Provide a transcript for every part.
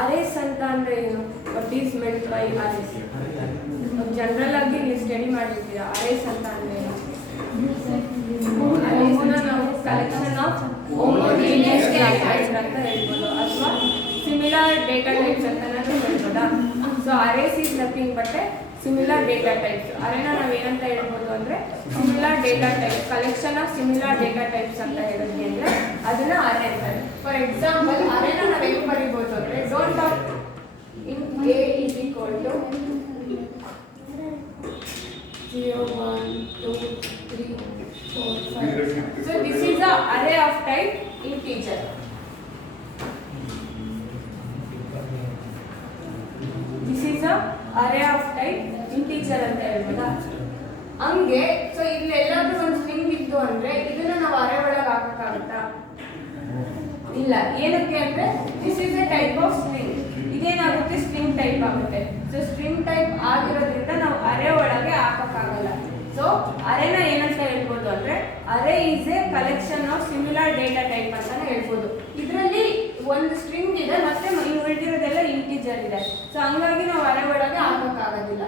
Arrays ಅಂತ ಅಂದರೆ ಏನು? What is meant by arrays? General ಆಗಿ ನೀವು ಸ್ಟಡಿ ಮಾಡಿರ್ತೀರಾ. ಅರೇಸ್ ಅಂತ ಅಂದರೆ ಏನು? ಅರೇಸ್ನ ನಾವು collection of homogeneous data types ಅಂತ ಹೇಳ್ಬೋದು, ಅಥವಾ ಸಿಮಿಲರ್ ಡೇಟಾ ಟೈಪ್ಸ್ ಅಂತ ಹೇಳ್ಬೋದಾ? So arrays is nothing but similar data types. ಅರೇನ ನಾವು ಏನಂತ ಹೇಳ್ಬೋದು ಅಂದರೆ similar data types, collection of similar data types ಅಂತ ಹೇಳಿದ್ವಿ ಅಂದರೆ ಅದನ್ನ ಅರೇ ಅಂತಾರೆ. ಫಾರ್ ಎಕ್ಸಾಂಪಲ್ ಅರೇನ ನಾವು ಹೆಂಗೆ ಬರೀಬೋದು ಅಂದರೆ don't of in a is equal to 0 1 2 3 4 5. So this is a array of type integer. This is a array of type integer ಅಂತ ಹೇಳ್ಬೋದಾ? ಹಂಗೆ ಸೊ ಇಲ್ಲಿ ಎಲ್ಲಾದ್ರೂ ಒಂದು ಸ್ಟ್ರಿಂಗ್ ಇತ್ತು ಅಂದ್ರೆ ಇದನ್ನ ನಾವು ಅರೇ ಒಳಗೆ ಹಾಕಕ್ಕಾಗುತ್ತಾ? ಇಲ್ಲ. ಏನಕ್ಕೆ ಅಂದ್ರೆ this is a type of string. ಇದೇನಾಗುತ್ತೆ? ಸ್ಟ್ರಿಂಗ್ ಟೈಪ್ ಆಗುತ್ತೆ. ಸೊ ಸ್ಟ್ರಿಂಗ್ ಟೈಪ್ ಆಗಿರೋದ್ರಿಂದ ನಾವು ಅರೇ ಒಳಗೆ ಹಾಕಕ್ಕಾಗಲ್ಲ. ಸೊ ಅರೇನ ಏನಂತ ಹೇಳ್ಬೋದು ಅಂದ್ರೆ array is a collection of similar data type ಅಂತಾನೆ ಹೇಳ್ಬೋದು. ಇದರಲ್ಲಿ ಒಂದು ಸ್ಟ್ರಿಂಗ್ ಇದೆ ಮತ್ತೆ ಉಳಿದಿರೋದೆಲ್ಲ ಇಂಟಿಜರ್ ಇದೆ. ಸೊ ಹಂಗಾಗಿ ನಾವು ಅರೇ ಒಳಗೆ ಹಾಕಕ್ಕಾಗೋದಿಲ್ಲ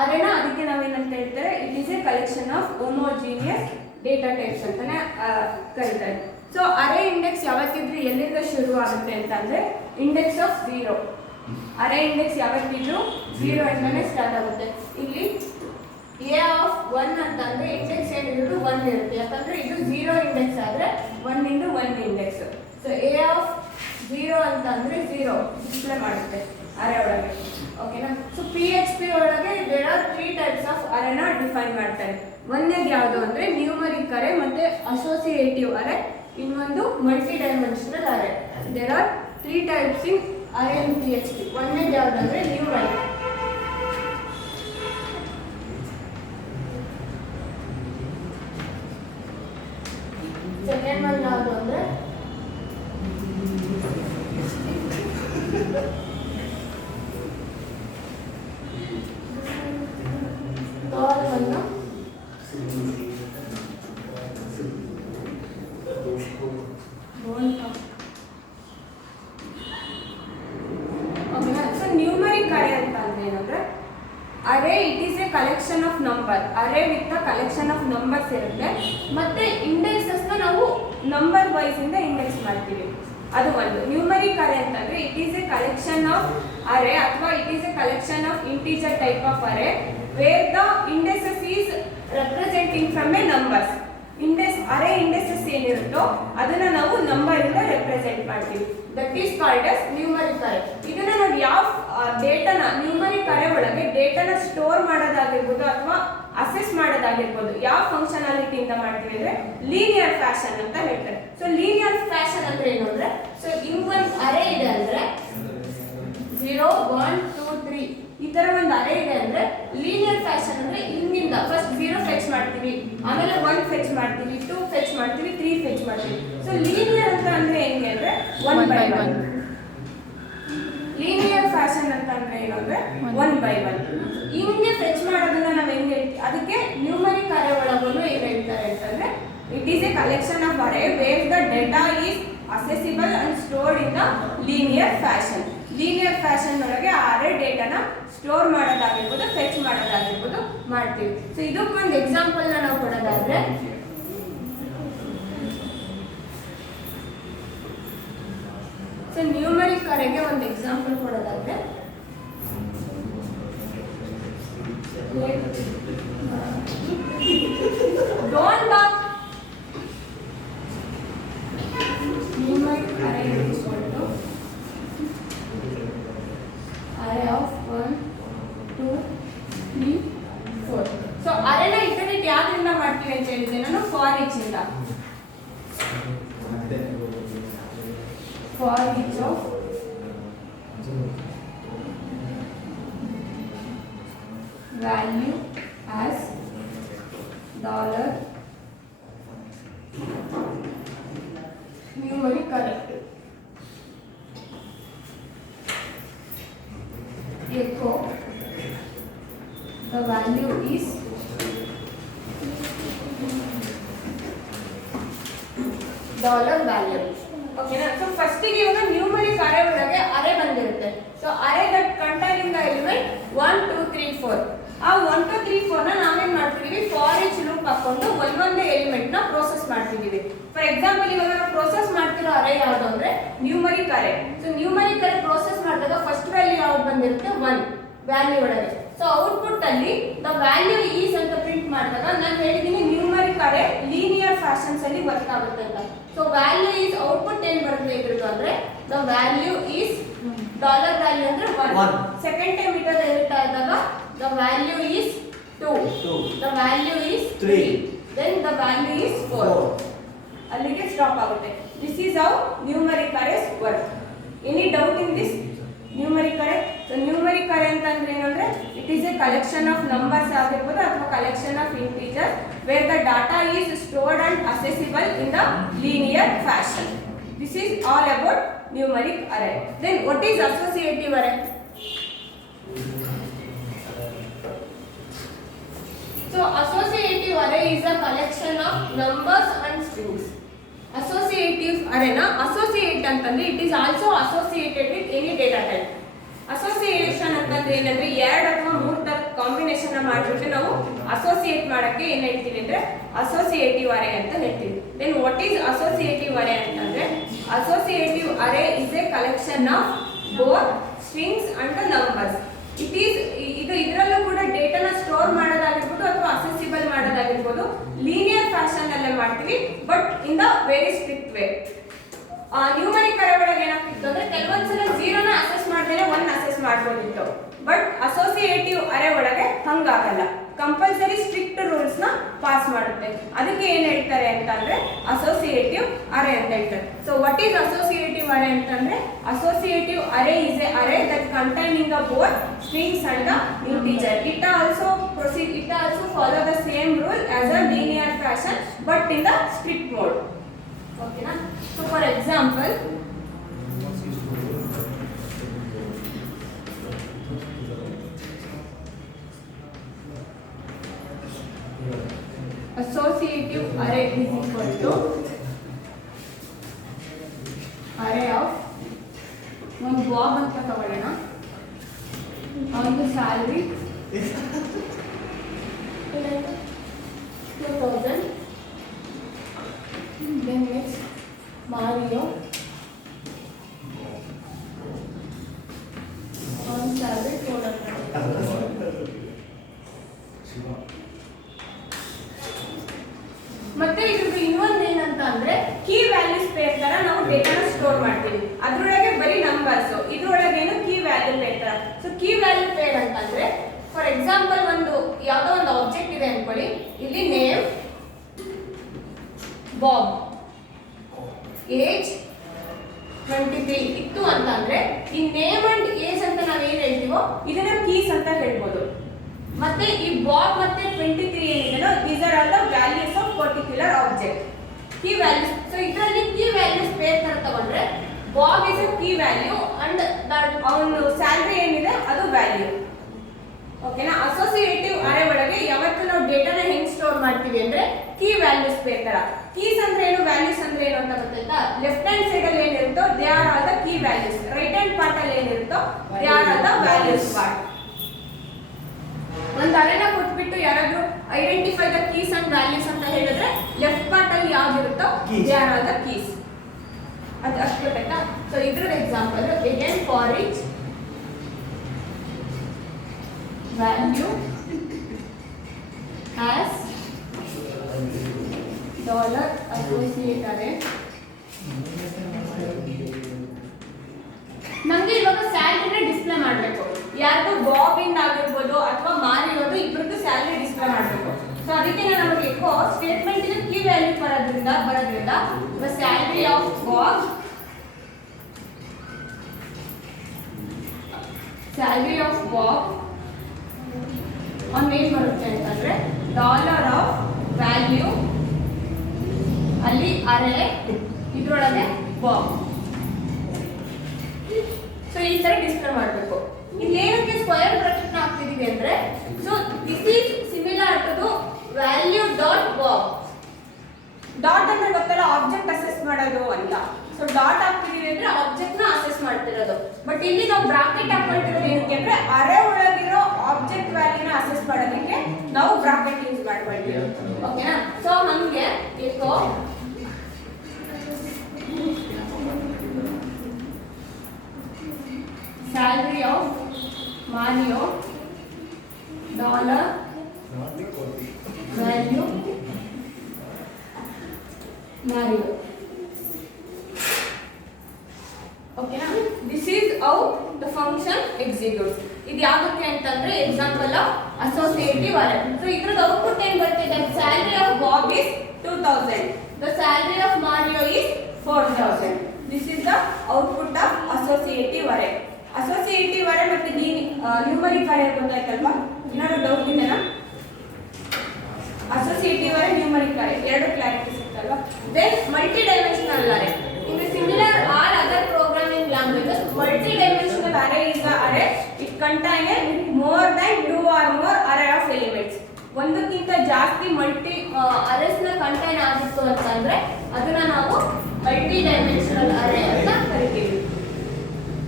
ಅರೇನ. ಅದಕ್ಕೆ ನಾವೇನಂತ ಹೇಳ್ತಾರೆ, it is a collection of homogeneous data types ಅಂತಾನೆ ಕರೀತಾರೆ. ಸೊ ಅರೇ ಇಂಡೆಕ್ಸ್ ಯಾವತ್ತಿದ್ರು ಎಲ್ಲಿಂದ ಶುರು ಆಗುತ್ತೆ ಅಂತಂದ್ರೆ ಇಂಡೆಕ್ಸ್ ಆಫ್ 0. ಅರೇ ಇಂಡೆಕ್ಸ್ ಯಾವತ್ತಿದ್ರು 0 ಅಂತಾನೆ ಸ್ಟಾರ್ಟ್ ಆಗುತ್ತೆ. ಇಲ್ಲಿ ಎ ಆಫ್ 1 ಅಂತಂದ್ರೆ ಇಂಡೆಕ್ಸ್ ಏನಿದ್ರು 1 ಇರುತ್ತೆ, ಯಾಕಂದ್ರೆ ಇದು 0 ಇಂಡೆಕ್ಸ್ ಆದ್ರೆ 1 into 1 index. So a of 0 ಅಂತಂದ್ರೆ 0 ಡಿಸ್ಪ್ಲೇ ಮಾಡುತ್ತೆ ಅರೇ ಒಳಗೆ. ಓಕೆನಾ? ಸೊ PHP ಒಳಗೆ ದೇರ್ ಆರ್ 3 ಟೈಪ್ಸ್ ಆಫ್ ಅರೇನ ಡಿಫೈನ್ ಮಾಡ್ತಾರೆ. ಒಂದೇದು ಯಾವುದು ಅಂದ್ರೆ ನ್ಯೂಮರಿಕ್ ಅರೇ ಮತ್ತೆ ಅಸೋಸಿಯೇಟಿವ್ ಅರೇ, ಇನ್ನೊಂದು multidimensional array. There are 3 types in array in PHP. ಒಂದೇದು ಯಾವುದು ಅಂದ್ರೆ ನ್ಯೂಮರಿಕ್. ಸೆಕೆಂಡ್ ಒನ್ ಯಾವುದು ಅಂದ್ರೆ ನ್ಯೂಮರಿಕ್ ಅರೇ ಅಂತ ಅಂದ್ರೆ ಏನಂದ್ರೆ array it is a collection of number. Array with collection of numbers ಇರುತ್ತೆ, ಮತ್ತೆ ಇಂಡೆಕ್ಸಸ್ ನ ನಾವು ನಂಬರ್ ವೈಸ್ ಇಂದ ಇಂಡೆಕ್ಸ್ ಮಾಡ್ತೀವಿ. ಅದು ಒಂದು. ನ್ಯೂಮರಿಕ್ ಅರೇ ಅಂತಂದ್ರೆ it is a collection of array ಅಥವಾ it is a collection of integer type of array where the indexes is representing from a numbers. Array indexes ಏನಿರುತ್ತೋ ಅದನ್ನ ನಾವು ನಂಬರ್ ಇಂದ ರೆಪ್ರೆಸೆಂಟ್ ಮಾಡ್ತೀವಿ. That is called as numeric array. ಇದನ್ನ ನಾವು ಯಾವ ಡೇಟಾನ numeric array ಒಳಗೆ ಡೇಟಾನ ಸ್ಟೋರ್ ಮಾಡೋದಾಗಿರ್ಬೋದು ಅಥವಾ ಅಸೆಸ್ ಮಾಡೋದಾಗಿರ್ಬೋದು ಯಾವ ಫಂಕ್ಷನಾಲಿಟಿಯಿಂದ ಮಾಡ್ತೀವಿ ಅಂದ್ರೆ ಲೀನಿಯರ್ ಫ್ಯಾಷನ್ ಅಂತ ಹೇಳ್ತಾರೆ. ಸೊ ಲೀನಿಯರ್ ಫ್ಯಾಷನ್ ಅಂದ್ರೆ ಏನು ಅಂದ್ರೆ, ಸೊ ಒಂದು ಅರೇ ಇದೆ ಅಂದ್ರೆ 0 1 2 3 ಈ ತರ ಒಂದು ಅರೇ ಇದೆ ಅಂದ್ರೆ ಲೀನಿಯರ್ ಫ್ಯಾಷನ್ ಅಂದ್ರೆ ಹಿಂದಿಂದ ಫಸ್ಟ್ 0 ಫೆಚ್ ಮಾಡ್ತೀವಿ, ಆಮೇಲೆ 1 ಫೆಚ್ ಮಾಡ್ತೀವಿ, 2 ಫೆಚ್ ಮಾಡ್ತೀವಿ, 3 ಫೆಚ್ ಮಾಡ್ತೀವಿ. ಸೊ ಲೀನಿಯರ್ ಅಂತ ಅಂದ್ರೆ ಹೆಂಗೆ ಅಂದ್ರೆ 1 by 1. ಲೀನಿಯರ್ ಫ್ಯಾಷನ್ ಅಂತ ಅಂದ್ರೆ ಏನು ಅಂದ್ರೆ 1 by 1. ಹಿಂಗೆ ಫೆಚ್ ಮಾಡೋದನ್ನ ನಾವು ಹೆಂಗೆ ಹೇಳ್ತೀವಿ, ಅದಕ್ಕೆ ನ್ಯೂಮರಿಕ್ ಅರೇ ಒಳಗೂ ಏನು ಹೇಳ್ತಾರೆ ಅಂತಂದ್ರೆ it is a collection of array where the data is accessible and stored in the linear fashion. Linear fashion ಒಳಗೆ ಅರೇ ಡೇಟಾನ ಸ್ಟೋರ್ ಮಾಡೋದಾಗಿರ್ಬೋದು, ಫೆಚ್ ಮಾಡೋದಾಗಿರ್ಬೋದು ಮಾಡ್ತೀವಿ. ಸೊ ಇದಕ್ಕೊಂದು ಎಕ್ಸಾಂಪಲ್ ನಾವು ಕೊಡೋದಾದ್ರೆ ಸೊ ನ್ಯೂಮರಿಕ್ ಅರೇಗೆ ಒಂದು ಎಕ್ಸಾಂಪಲ್ ಕೊಡೋದಾದ್ರೆ don't talk numeric array is equal to array of 1 2 3 4. so array ನ ಇಟರೇಟ್ ಯಾವ್ದ್ರಿಂದ ಮಾಡ್ತೀವಿ ಅಂತ ಹೇಳಿದ್ರೆ ನಾನು for each ಇಂದ for each of value as $numeric array echo the value is $value. ಓಕೆನಾ? ಸೊ ಫಸ್ಟ್ ಗೆ ಇವಾಗ ನ್ಯೂಮರಿಕ್ ಅರೇ ಒಳಗೆ ಅರೇ ಬಂದಿರುತ್ತೆ. ಎಕ್ಸಾಂಪಲ್ ಇವಾಗ ನಾವು ಪ್ರೋಸೆಸ್ ಮಾಡ್ತಿರೋ ಅರೆ ಯಾವುದು ಅಂದ್ರೆ ನ್ಯೂಮರಿಕ್ ಅರೆ. ಸೊ ನ್ಯೂಮರಿಕ್ ಅರೆ ಪ್ರೋಸೆಸ್ ಮಾಡಿದಾಗ ಫಸ್ಟ್ ವ್ಯಾಲ್ಯೂ ಯಾವ್ದು ಬಂದಿರುತ್ತೆ 1 ವ್ಯಾಲ್ಯೂ ಒಳಗೆ. ಸೊ ಔಟ್ಪುಟ್ ಅಲ್ಲಿ ದ ವ್ಯಾಲ್ಯೂ ಈಸ್ ಅಂತ ಪ್ರಿಂಟ್ ಮಾಡಿದಾಗ ನಾನು ಹೇಳಿದ್ದೀನಿ ನ್ಯೂಮರಿಕ್ ಅರೆ ಲೀನಿಯರ್ ಫ್ಯಾಷನ್ಸ್ ಅಲ್ಲಿ ವರ್ಕ್ ಆಗುತ್ತೆ ಅಂತ. ಸೊ ವ್ಯಾಲ್ಯೂ ಈಸ್ ಔಟ್ಪುಟ್ ಏನ್ ಬರುತ್ತೆ ಇದ್ರದ್ದು ಅಂದ್ರೆ the value is dollar value ಅಂದ್ರೆ 1. ಸೆಕೆಂಡ್ ಟೈಮ್ ಇಟರ್ ಎಡಿಟ್ ಆದಾಗ the value is 2, the value is 3, then the value is 4. ಅಲ್ಲಿಗೆ ಸ್ಟಾಪ್ ಆಗುತ್ತೆ. This is how numeric arrays work. Any doubt in this numeric array? So numeric array ಅಂತಂದ್ರೆ ಏನಂದ್ರೆ it is a collection of numbers ಆಗಿರ್ಬೋದು ಅಥವಾ collection of integers where the data is stored and accessible in the linear fashion. This is all about numeric ಅರೆ. Then what is associative ಅರೆ? So associative array is a collection of numbers and strings. Associative array na associate ಅಂತಂದ್ರೆ it is also associated with any data type. Association ಅಂತಂದ್ರೆ ಏನಂದ್ರೆ ಎರಡು ಅಥವಾ ಮೂರು ತರ combination ಮಾಡಿಬಿಟ್ಟು ನಾವು ಅಸೋಸಿಯೇಟ್ ಮಾಡಕ್ಕೆ ಏನ್ ಹೇಳ್ತೀವಿ ಅಂದ್ರೆ ಅಸೋಸಿಯೇಟಿವ್ ಅರೇ ಅಂತ ಹೇಳ್ತೀವಿ. ದೆನ್ ವಾಟ್ ಈಸ್ ಅಸೋಸಿಯೇಟಿವ್ ಅರೇ ಅಂತಂದ್ರೆ associative array is A collection of both strings and numbers. It is ಇದರಲ್ಲೂ ಕೂಡ ಡೇಟಾನ ಸ್ಟೋರ್ ಮಾಡೋದಾಗಿರ್ಬೋದು ಅಥವಾ ಅಸೆಸಿಬಲ್ ಮಾಡೋದಾಗಿರ್ಬೋದು ಲೀನಿಯರ್ ಫ್ಯಾಷನ್ ಅಲ್ಲೇ ಮಾಡ್ತೀವಿ, but in the very strict way. Numeric array ಒಳಗೆ ಏನಾಗ್ತಿತ್ತು ಅಂದ್ರೆ ಕೆಲವೊಂದ್ಸಲ 0ನ ಅಸೆಸ್ ಮಾಡ್ದೇನೆ 1 ಅಸೆಸ್ ಮಾಡ್ಬೋದಿತ್ತು. ಬಟ್ ಅಸೋಸಿಯೇಟಿವ್ ಅರೇ ಒಳಗೆ ಹಂಗಾಗಲ್ಲ, ಕಂಪಲ್ಸರಿ ಸ್ಟ್ರಿಕ್ಟ್ ರೂಲ್ಸ್ ನ ಪಾಸ್ ಮಾಡುತ್ತೆ. ಅದಕ್ಕೆ ಏನ್ ಹೇಳ್ತಾರೆ ಅಂತಂದ್ರೆ ಅಸೋಸಿಯೇಟಿವ್ ಅರೇ ಅಂತ ಹೇಳ್ತಾರೆ. ಸೊ ವಾಟ್ ಈಸ್ ಅಸೋಸಿಯೇಟಿವ್ ಅರೇ ಅಂತಂದ್ರೆ associative array is A array that containing the both strings and the integer. It also follow the same rule as a linear fashion but in the strict mode. Okay na? So for example, associative array is equal to array of ಒಂದು Bob ಅಂತ ತಗೊಳ್ಳೋಣ. ಅವನು salary 2000. then next Mario ಅವನು salary 400. ಮತ್ತೆ ಇದ್ರದ್ದು ಇನ್ನೊಂದು ಏನಂತ ಅಂದ್ರೆ ಕೀ ವ್ಯಾಲ್ಯೂಸ್ ಪೇರ್ ತರ ನಾವು ಡೇಟಾನ ಸ್ಟೋರ್ ಮಾಡ್ತೀವಿ. ಅದ್ರೊಳಗೆ ಬರೀ ನಂಬರ್ಸ್, ಇದ್ರೊಳಗೆ ಏನು ಕೀ ವ್ಯಾಲ್ಯೂ ಪೇರ್ ತರ. ಸೊ ಕೀ ವ್ಯಾಲ್ಯೂ ಪೇರ್ ಅಂತಂದ್ರೆ ಫಾರ್ ಎಕ್ಸಾಂಪಲ್ ಒಂದು ಯಾವುದೋ ಒಂದು ಆಬ್ಜೆಕ್ಟ್ ಇದೆ ಅನ್ಕೊಳ್ಳಿ. ಇಲ್ಲಿ ನೇಮ್ ಬಾಬ್, ಏಜ್ 23 ಇತ್ತು ಅಂತಂದ್ರೆ ಈ ನೇಮ್ ಅಂಡ್ ಏಜ್ ಅಂತ ನಾವ್ ಏನ್ ಹೇಳ್ತೀವೋ ಇದನ್ನ ಕೀಸ್ ಅಂತ ಹೇಳ್ಬೋದು. ಮತ್ತೆ ಈ ಬಾಬ್ ಮತ್ತೆ 23 ಏನಿದೆನೋ these are all the values of particular object, key values. So ಇದರಲ್ಲಿ ಕೀ ವ್ಯಾಲ್ಯೂಸ್ ಪೇರ್ ತರ ತಗೊಂಡ್ರೆ Bob is a key value and ಅವನು ಸ್ಯಾಲ್ರಿ ಏನಿದೆ ಅದು ವ್ಯಾಲ್ಯೂ. ಓಕೆನಾ? ಅಸೋಸಿಯೇಟಿವ್ ಅರೇ ಒಳಗೆ ಯಾವತ್ತು ನಾವು ಡೇಟಾನ ಹೆಂಗ್ ಸ್ಟೋರ್ ಮಾಡ್ತೀವಿ ಅಂದ್ರೆ ಕೀ ವ್ಯಾಲ್ಯೂಸ್ ಪೇರ್ ತರ. ಕೀಸ್ ಅಂದ್ರೆ ಏನು, ವ್ಯಾಲ್ಯೂಸ್ ಅಂದ್ರೆ ಏನು ಅಂತ ಗೊತ್ತಾಯ್ತಾ? ಲೆಫ್ಟ್ ಹ್ಯಾಂಡ್ ಸೈಡ್ ಅಲ್ಲಿ ಏನಿರುತ್ತೋ they are all the key values, right hand part ಅಲ್ಲಿ ಏನಿರುತ್ತೋ they are all the values part. ಒಂದು ಅರೇನ ಕೊಟ್ಬಿಟ್ಟು ಯಾರಾದ್ರೂ identify the keys and values ಅಂತ ಹೇಳಿದ್ರೆ ಲೆಫ್ಟ್ ಪಾರ್ಟ್ ಅಲ್ಲಿ ಯಾವ್ದಿರುತ್ತೋ they are all the keys. ಅದು ಅಷ್ಟು ಗೊತ್ತಾಯ್ತಾ? ಸೊ ಇದ್ರದ example again for each value as dollar associate array. ನಮ್ಗೆ ಇವಾಗ ಸ್ಯಾಲ್ರಿನ ಡಿಸ್ಪ್ಲೇ ಮಾಡಬೇಕು. ಯಾರ್ದು ಬಾಬ್ ಇಂದ ಆಗಿರ್ಬೋದು ಅಥವಾ ಮಾರಿರೋದು ಇಬ್ಬರದ್ದು ಸ್ಯಾಲ್ರಿ ಡಿಸ್ಪ್ಲೇ ಮಾಡಬೇಕು. ಸೊ ಅದಕ್ಕೆ ನಮಗೆ ಎಕೋ ಸ್ಟೇಟ್ಮೆಂಟ್ ಗೆ ಕೀ ವ್ಯಾಲ್ಯೂ ಬರೋದ್ರಿಂದ the salary of Bob, salary of Bob on ಏನ್ ಬರುತ್ತೆ ಅಂತಂದ್ರೆ ಡಾಲರ್ ಆಫ್ ವ್ಯಾಲ್ಯೂ ಅಲ್ಲಿ ಅರೇ ಇದ್ರೊಳಗೆ ಬಾಬ್. ಸೊ ಈ ತರ ಡಿಸ್ಪ್ಲೇ ಮಾಡಬೇಕು. ಇಲ್ಲಿ ಏನಕ್ಕೆ ಸ್ಕ್ವೇರ್ ಬ್ರಾಕೆಟ್ ನ ಹಾಕ್ತಿದೀವಿ ಅಂದ್ರೆ so this is similar to value dot bob. Dot ಅಂದ್ರೆ ಗೊತ್ತಲ್ಲ ಆಬ್ಜೆಕ್ಟ್ ಅಸೆಸ್ ಮಾಡೋದು ಅಂತ. ಸೊ ಡಾಟ್ ಹಾಕ್ತಿದೀವಿ ಅಂದ್ರೆ ಆಬ್ಜೆಕ್ಟ್ ನ ಅಸೆಸ್ ಮಾಡ್ತಿರೋದು. ಬಟ್ ಇಲ್ಲಿ ನಾವು ಬ್ರಾಕೆಟ್ ಹಾಕೊಂಡಿರೋದು ಏನಕ್ಕೆ ಅಂದ್ರೆ ಅರೇ ಒಳಗಿರೋ ಆಬ್ಜೆಕ್ಟ್ ವ್ಯಾಲ್ಯೂನ ಅಸೆಸ್ ಮಾಡೋದಕ್ಕೆ ನಾವು ಬ್ರಾಕೆಟ್ ಯೂಸ್ ಮಾಡ್ಕೊಳ್ತೀವಿ. ಓಕೆನಾ? ಸೊ ನಮಗೆ eco salary of Mario, dollar value Mario. Okay na? This is how the function executes. ಇದು ಯಾವುದಕ್ಕೆ ಅಂತಂದ್ರೆ example of associative array. So ಇದ್ರದ್ದು ಔಟ್ಪುಟ್ ಏನು ಬರ್ತಿದೆ? Salary of Bob is 2000, the salary of Mario is 4000. This is the output of associative array. Associative array ಮತ್ತೆ numeric array ಗೊತ್ತಾಯ್ತಲ್ವಾ? ಏನಾದ್ರು doubt ಇದೆನಾ? associative array, numeric array ಎರಡು clarity ಸಿಕ್ತಲ್ವಾ? then multi dimensional array. in the similar all other programming languages, multi dimensional array is the array it contains more than 2 or more array of elements. ಒಂದಕ್ಕಿಂತ ಜಾಸ್ತಿ multi arrays ನ contain ಆಗಿತ್ತು ಅಂತಂದ್ರೆ ಅದನ್ನ ನಾವು multi dimensional array ಅಂತ ಕರಿತೀವಿ.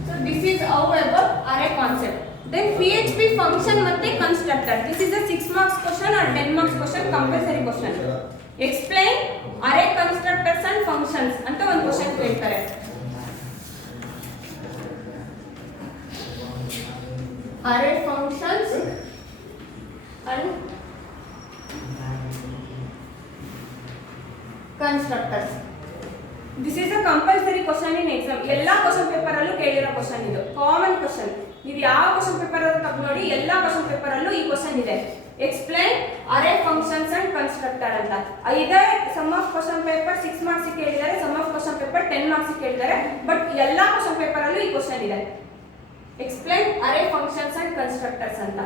So this is how about array concept. Then PHP function ಮತ್ತೆ constructor. This is a 6 marks question or 10 marks question, compulsory question. Explain array constructors and functions ಅಂತ ಒಂದು ಕ್ವೆಶ್ಚನ್ ಕೇಳ್ತಾರೆ. Array functions and constructors. This is a compulsory question in exam. ಎಲ್ಲಾ question paper ಅಲ್ಲೂ ಕೇಳಿರೋ question ಇದು, common question. ನೀವು ಯಾವ question paper ಅನ್ನು ತಗೊಂಡು ನೋಡಿ, ಎಲ್ಲಾ ಕ್ವೆಶ್ಚನ್ ಪೇಪರ್ ಅಲ್ಲೂ ಈ ಕ್ವೆಶ್ಚನ್ ಇದೆ. Explain array functions and constructor ಅಂತ ಇದೆ. Some of question paper 6 marks ಕೇಳಿದ್ದಾರೆ, some of question paper 10 marks ಕೇಳಿದ್ದಾರೆ, ಬಟ್ ಎಲ್ಲಾ ಕ್ವೆಶ್ಚನ್ ಪೇಪರ್ ಅಲ್ಲೂ ಈ ಕ್ವೆಶ್ಚನ್ ಇದೆ. Explain array functions and constructors ಅಂತ.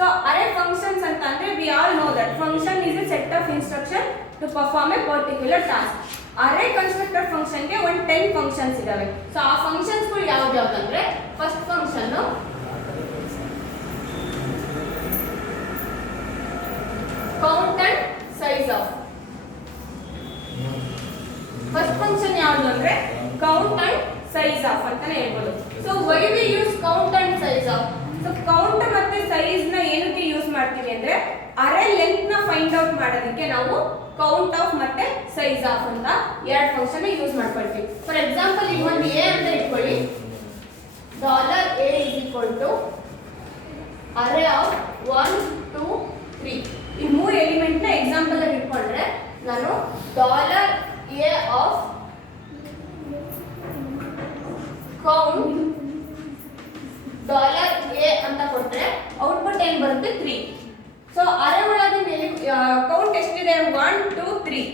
ಸೊ ಅರೇ ಫಂಕ್ಷನ್ಸ್ ಅಂತ ಅಂದ್ರೆ we all know that function is a set of instruction to perform a particular task. array constructor function ಗೆ 10 functions ಇದಾವೆ. So ಆ functions ಗಳು ಯಾವುದು ಅಂದ್ರೆ first function count and size of. First function ಯಾವುದು ಅಂದ್ರೆ ಕೌಂಟ್ ಅಂಡ್ ಸೈಜ್ ಆಫ್ ಅಂತಾನೆ ಹೇಳ್ಬೋದು. So why we use count and size of? So count ಮತ್ತೆ ಸೈಜ್ ನ ಏನಕ್ಕೆ ಯೂಸ್ ಮಾಡ್ತೀವಿ ಅಂದ್ರೆ ಅರೇ ಲೆಂತ್ ನ ಫೈಂಡ್ ಔಟ್ ಮಾಡೋದಕ್ಕೆ ನಾವು ಕೌಂಟ್ ಆಫ್ ಮತ್ತೆ ಸೈಜ್ ಆಫ್ ಅಂತ ಎರಡು ಫಂಕ್ಷನ್ ಯೂಸ್ ಮಾಡ್ಕೊಳ್ತೀವಿ. ಫಾರ್ ಎಕ್ಸಾಂಪಲ್ ಈಗ ಒಂದು ಎ ಅಂತ ಇಟ್ಕೊಳ್ಳಿ. $a is equal to array of 1 2 3. ಈ ಮೂರು ಎಲಿಮೆಂಟ್ ನ ಎಕ್ಸಾಂಪಲ್ ಆಗಿ ಇಟ್ಕೊಂಡ್ರೆ ನಾನು $a of count $a ಅಂತ ಕೊಟ್ರೆ ಔಟ್ಪುಟ್ ಏನು ಬರುತ್ತೆ? 3. ಸೊ ಅರೇ ಒಳಗೆ ಕೌಂಟ್ ಎಷ್ಟಿದೆ? 1 2 3.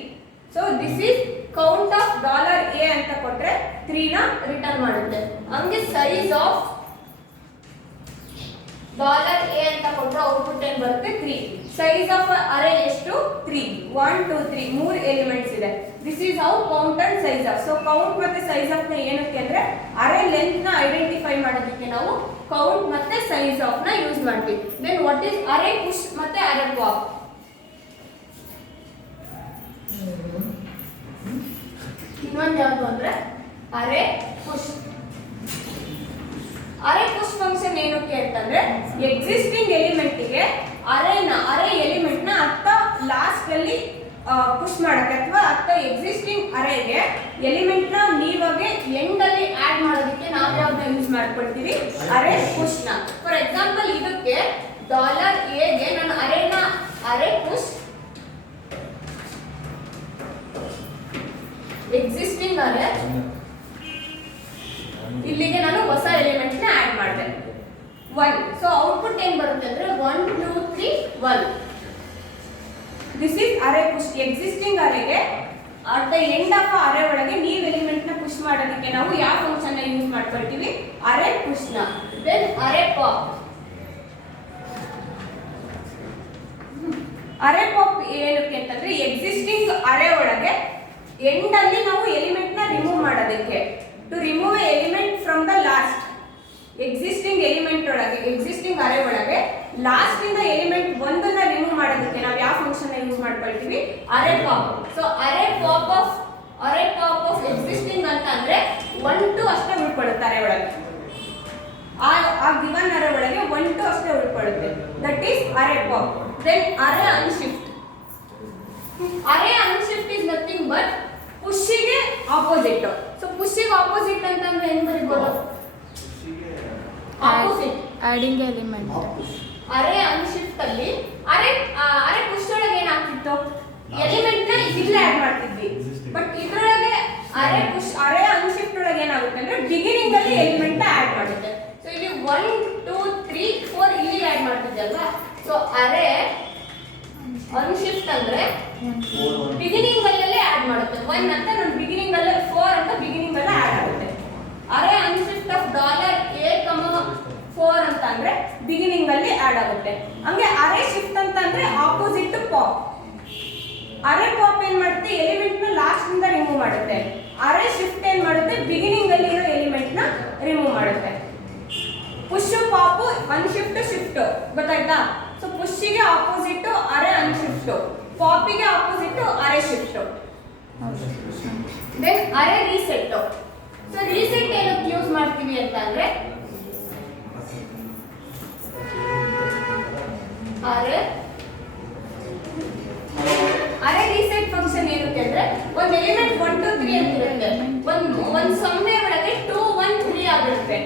So this is count of $a ಅಂತ ಕೊಟ್ರೆ 3 ನ ರಿಟರ್ನ್ ಮಾಡುತ್ತೆ. ಹಂಗೆ ಸೈಜ್ ಆಫ್ $a ಅಂತ ಕೊಟ್ರೆ ಔಟ್ಪುಟ್ ಏನು ಬರುತ್ತೆ? 3. ಸೈಜ್ ಆಫ್ ಅರೇ ಎಷ್ಟು? 3. 1 2 3 ಮೂರು ಎಲಿಮೆಂಟ್ಸ್ ಇದೆ. This is how count and size of. So count ಮತ್ತೆ ಸೈಜ್ ಆಫ್ ನ ಏನಕ್ಕೆ ಅಂದ್ರೆ ಅರೇ ಲೆಂತ್ ನ ಐಡೆಂಟಿಫೈ ಮಾಡೋದಕ್ಕೆ ನಾವು ಕೌಂಟ್ ಮತ್ತೆ ಸೈಜ್ ಆಫ್ ನ ಯೂಸ್ ಮಾಡ್ತೀವಿ. Then what is array push ಮತ್ತೆ ಅರೇ ಪಾಪ್? ಇನ್ನೊಂದು ಯಾವುದು ಅಂದ್ರೆ array push. Array push function ಏನಕ್ಕೆ ಅಂತಂದ್ರೆ ಎಕ್ಸಿಸ್ಟಿಂಗ್ ಎಲಿಮೆಂಟ್ ಗೆ ಅರೇ ಎಲಿಮೆಂಟ್ ನ ಅತ್ತ ಲಾಸ್ಟ್ ಅಲ್ಲಿ ಪುಶ್ ಮಾಡಕ್ಕೆ ಅಥವಾ ಅತ್ತ ಎಕ್ಸಿಸ್ಟಿಂಗ್ ಅರೇಗೆ ಎಲಿಮೆಂಟ್ ನ ನೀವಾಗೆ ಎಂಡ್ ಅಲ್ಲಿ ಆಡ್ ಮಾಡೋದಕ್ಕೆ ನಾವು ಯಾವ್ದನ್ನ ಯೂಸ್ ಮಾಡ್ಕೊಳ್ತೀವಿ? ಅರೇ ಪುಶ್ ನ. ಫಾರ್ ಎಕ್ಸಾಂಪಲ್ ಇದಕ್ಕೆ $a ಗೆ ನಾನು ಅರೇ ಪುಶ್ ಎಕ್ಸಿಸ್ಟಿಂಗ್ ಅರೇ ಇಲ್ಲಿಗೆ ನಾನು ಹೊಸ ಎಲಿಮೆಂಟ್ ನ ಆಡ್ ಮಾಡಿದೆ 1. ಸೊ ಔಟ್ಪುಟ್ ಏನು ಬರುತ್ತೆ ಅಂದ್ರೆ 1 2 3 1. This is array push. Existing ಅರೇಗೆ at the end of array ಒಳಗೆ ನೀವು ಎಲಿಮೆಂಟ್ ನ ಪುಶ್ ಮಾಡೋದಕ್ಕೆ ನಾವು ಯಾವ ಫಂಕ್ಷನ್ ನ ಯೂಸ್ ಮಾಡ್ಕೊಳ್ತೀವಿ? ಅರೇ ಪುಶ್ ನ. ದೆನ್ ಅರೇ ಪಾಪ್. ಅರೇ ಪಾಪ್ ಏನಕ್ಕೆ ಅಂತಂದ್ರೆ ಎಕ್ಸಿಸ್ಟಿಂಗ್ ಅರೇ ಒಳಗೆ ಎಂಡ್ ಅಲ್ಲಿ ನಾವು ಎಲಿಮೆಂಟ್ ನ ರಿಮೂವ್ ಮಾಡೋದಕ್ಕೆ, to remove element from the last. Existing element ಒಳಗೆ, ಎಕ್ಸಿಸ್ಟಿಂಗ್ ಅರೇ ಒಳಗೆ ಲಾಸ್ಟ್ ಇಂದ ಎಲಿಮೆಂಟ್ ಒಂದನ್ನ ರಿಮೂವ್ ಮಾಡೋದಕ್ಕೆ ನಾವು ಯಾವ ಫಂಕ್ಷನ್ ಯೂಸ್ ಮಾಡ್ಕೊಳ್ತೀವಿ? Array pop. So array pop of existing ಅಂತ ಅಂದ್ರೆ 1 2 ಅಷ್ಟೇ ಉಳ್ಕೊಳ್ಳುತ್ತೆ ಅರೇ ಒಳಗೆ. ಆ ಗಿವನ್ ಅರೇ ಒಳಗೆ 1 2 ಅಷ್ಟೇ ಉಳ್ಕೊಳ್ಳುತ್ತೆ. That is array pop. Then array unshift. Array unshift is nothing but ಪುಷ್ಗೆ ಆಪೋಸಿಟ್. ಸೊ ಪುಷ್ಗೆ ಆಪೋಸಿಟ್ ಅಂತಂದ್ರೆ ಏನು ಬರೀಬಹುದು? Opposite adding element. ಅರೆ ಅನ್ಶಿಫ್ಟ್ ಅಲ್ಲಿ ಅರೆ ಪುಷ್ ಒಳಗೆ ಏನಾಗ್ತಿತ್ತು, ಎಲಿಮೆಂಟ್ ನ ಇಲ್ಲೇ ಆಡ್ ಮಾಡ್ತಿದ್ವಿ. ಬಟ್ ಇದ್ರೊಳಗೆ ಅರೆ ಅನ್ಶಿಫ್ಟ್ ಒಳಗೆ ಏನಾಗುತ್ತೆ ಅಂದ್ರೆ ಬಿಗಿನಿಂಗ್ ಅಲ್ಲಿ ಎಲಿಮೆಂಟ್ ನ ಆಡ್ ಮಾಡುತ್ತೆ. ಸೊ ಇಲ್ಲಿ 1 2 3 4 ಇಲ್ಲಿ ಆಡ್ ಮಾಡ್ತಿದ್ದೆ ಅಲ್ವಾ. ಸೊ ಅರೆ ಅನ್ಶಿಫ್ಟ್ ಅಂದ್ರೆ ಬಿಗಿನಿಂಗ್ ಅಲ್ಲೇ ಆಡ್ ಮಾಡುತ್ತೆ. 1 ಅಂತ ನಾನು ಬಿಗಿನಿಂಗ್ ಅಲ್ಲೇ 4 ಅಂತ ಬಿಗಿನಿಂಗ್ ಅಲ್ಲೇ ಆಡ್ ಆಗುತ್ತೆ. ಅರೆ ಅನ್ಶಿಫ್ಟ್ ಆಫ್ $A,4 ಅಂತ ಅಂದ್ರೆ ಬಿಗಿನಿಂಗ್ ಅಲ್ಲಿ ಆಡ್ ಆಗುತ್ತೆ. ಹಂಗೆ ಅರೆ ಶಿಫ್ಟ್ ಅಂತ ಅಂದ್ರೆ ಆಪೋಸಿಟ್ ಟು ಪಾಪ್. ಅರೆ ಪಾಪ್ ಏನ್ ಮಾಡುತ್ತೆ, ಎಲಿಮೆಂಟ್ ನ ಲಾಸ್ಟ್ ಇಂದ ರಿಮೂವ್ ಮಾಡುತ್ತೆ. ಅರೆ ಶಿಫ್ಟ್ ಏನ್ ಮಾಡುತ್ತೆ, ಬಿಗಿನಿಂಗ್ ಅಲ್ಲಿ ಇರೋ ಎಲಿಮೆಂಟ್ ನ ರಿಮೂವ್ ಮಾಡುತ್ತೆ. ಪುಷ್ ಪಾಪ್ ಅನ್ಶಿಫ್ಟ್ ಶಿಫ್ಟ್ ಗೊತ್ತಾಯ್ತಾ. ಸೊ ಪುಷ್ಗೆ ಆಪೋಸಿಟ್ ಅರೆ ಅನ್ಶಿಫ್ಟ್, ಪಾಪಿಗೆ ಆಪೋಸಿಟ್ ಅರೆ ಶಿಫ್ಟ್. ದೆನ್ ಅರೆ ರೀಸೆಟ್. ಸೊ ರೀಸೆಟ್ ಏನಕ್ಕೆ ಯೂಸ್ ಮಾಡ್ತೀವಿ ಅಂತ ಅಂದ್ರೆ ಅರೆ ರೀಸೆಟ್ ಫಂಕ್ಷನ್ ಏನಕ್ಕೆ ಅಂದ್ರೆ ಒಂದು ಎಲಿಮೆಂಟ್ 1 2 3 ಅಂತ ಇರುತ್ತೆ. ಒಂದು ಸೊನ್ನೆ ಒಳಗೆ 2 1 3 ಆಗಿರುತ್ತೆ.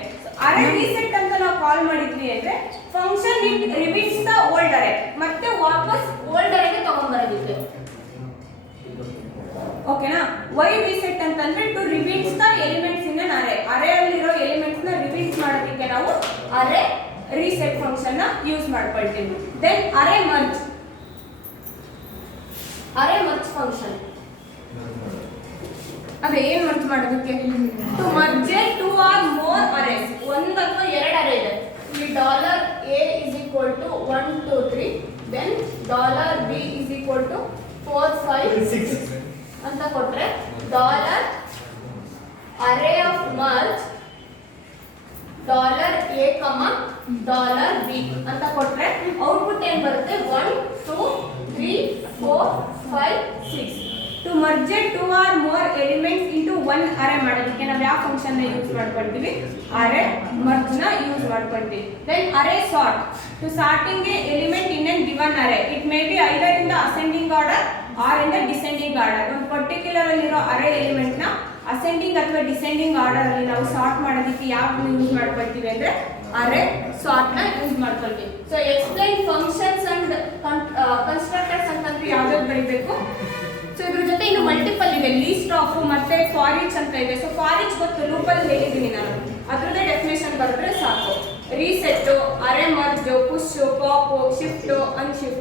ಅರೆ ರೀಸೆಟ್ ಅಂತ ನಾವು ಕಾಲ್ ಮಾಡಿದ್ವಿ ಅಂದ್ರೆ function it repeats the old array, ಮತ್ತೆ ವಾಪಸ್ ಓಲ್ಡ್ ಅರೆಗೆ ತಗೊಂಡ್ಬರೋದಿಕ್ಕೆ. ಓಕೆನಾ. ವೈ ರೀಸೆಟ್ ಅಂತಂದ್ರೆ to repeats the elements in an array. Array ಅಲ್ಲಿರೋ ಎಲಿಮೆಂಟ್ಸ್ ನ ರಿಪೀಟ್ ಮಾಡೋದಕ್ಕೆ ನಾವು ಅರೆ ರೀಸೆಟ್ ಫಂಕ್ಷನ್ ನ ಯೂಸ್ ಮಾಡ್ಕೊಳ್ತೀವಿ. Then array merge function. ಅದೇ ಏನ್ ಮರ್ಜ್ ಮಾಡೋದಕ್ಕೆ, to merge 2 or more arrays. ಒಂದು ಅಥವಾ ಎರಡು ಅರೆ ಇದೆ. ಇಲ್ಲಿ $A is equal to 1 2 3, then $B is equal to 4 5 6 ಅಂತ ಕೊಟ್ರೆ ಅರೆ ಆಫ್ ಮರ್ಜ್ $A,$B ಅಂತ ಕೊಟ್ರೆ ಔಟ್ಪುಟ್ ಏನ್ ಬರುತ್ತೆ, 1 2 3 4 5 6. To merge 2 or more elements into one array ಮಾಡೋದಕ್ಕೆ ನಾವು ಯಾವ ಫಂಕ್ಷನ್ ನ ಯೂಸ್ ಮಾಡ್ಕೊಳ್ತೀವಿ, ಅರೆ ಮರ್ಜ್ ನ ಯೂಸ್ ಮಾಡ್ಕೊಳ್ತೀವಿ. Then array sort. To sorting a element in an given array, it may be either in the ascending order or in the descending order. ಒಂದು particular ಅಲ್ಲಿರೋ ಅರೆ ಎಲಿಮೆಂಟ್ ನ ascending ಅಥವಾ descending order ಅಲ್ಲಿ ನಾವು sort ಮಾಡೋದಕ್ಕೆ ಯಾವ use ಮಾಡ್ಕೊಳ್ತೀವಿ ಅಂದ್ರೆ ಅರೆ ಸಾರ್ಟ್ ನ ಯೂಸ್ ಮಾಡ್ಕೊಳ್ತೀವಿ. So explain functions and constructors ಅಂತಂದ್ರೆ ಯಾವ್ದಾದ್ರು ಬರೀಬೇಕು. ಸೊ ಇದ್ರ ಜೊತೆ ಇನ್ನು ಮಲ್ಟಿಪಲ್ ಇದೆ, ಲೀಸ್ಟ್ ಆಫ್ ಮತ್ತೆ ಫಾರ್ ಈಚ್ ಅಂತ ಇದೆ. ಸೊ ಫಾರ್ ಈಚ್ ಗೊತ್ತು, ಲೂಪಲ್ಲಿ ಹೇಳಿದ್ದೀನಿ ನಾನು, ಅದ್ರದ್ದೇ ಡೆಫಿನೇಷನ್ ಬರೆದ್ರೆ ಸಾಕು. Reset, array merge, push, pop, shift, unshift,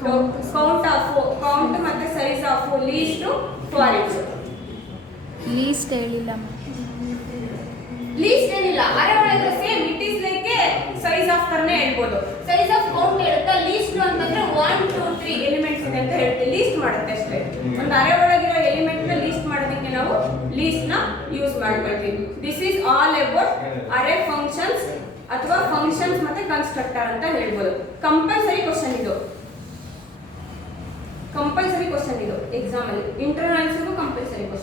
count ಮತ್ತೆ size of, list, for each. List ಹೇಳಿಲ್ಲ, ಲೀಸ್ಟ್ ಏನಿಲ್ಲ, ಅರೆ ಒಳಗೆ same it is like size of ತರನೇ ಹೇಳ್ಬೋದು. ಸೈಜ್ ಆಫ್ ಕೌಂಟ್ ಹೇಳುತ್ತಾ, ಲೀಸ್ಟ್ ಅಂತಂದ್ರೆ 1 2 3 ಎಲಿಮೆಂಟ್ಸ್ ಇದೆ ಅಂತ ಹೇಳುತ್ತೆ, ಲೀಸ್ಟ್ ಮಾಡುತ್ತೆ ಅಷ್ಟೇ. ಒಂದು ಅರೆ ಒಳಗಿರೋ ಎಲಿಮೆಂಟ್ ನ ಲೀಸ್ಟ್ ಮಾಡೋದಕ್ಕೆ ನಾವು ಲೀಸ್ಟ್ ನ ಯೂಸ್ ಮಾಡ್ಕೊಳ್ತೀವಿ. ದಿಸ್ ಈಸ್ ಆಲ್ ಅಬೌಟ್ ಅರೆ ಫಂಕ್ಷನ್ಸ್ ಅಥವಾ ಫಂಕ್ಷನ್ಸ್ ಮತ್ತೆ ಕನ್ಸ್ಟ್ರಕ್ಟರ್ ಅಂತ ಹೇಳ್ಬೋದು. ಕಂಪಲ್ಸರಿ ಕ್ವಶನ್ ಇದು, ಎಕ್ಸಾಮ್ ಅಲ್ಲಿ ಇಂಟರ್ನಲ್ಸ್ಗೂ ಕಂಪಲ್ಸರಿ ಕ್ವಶನ್.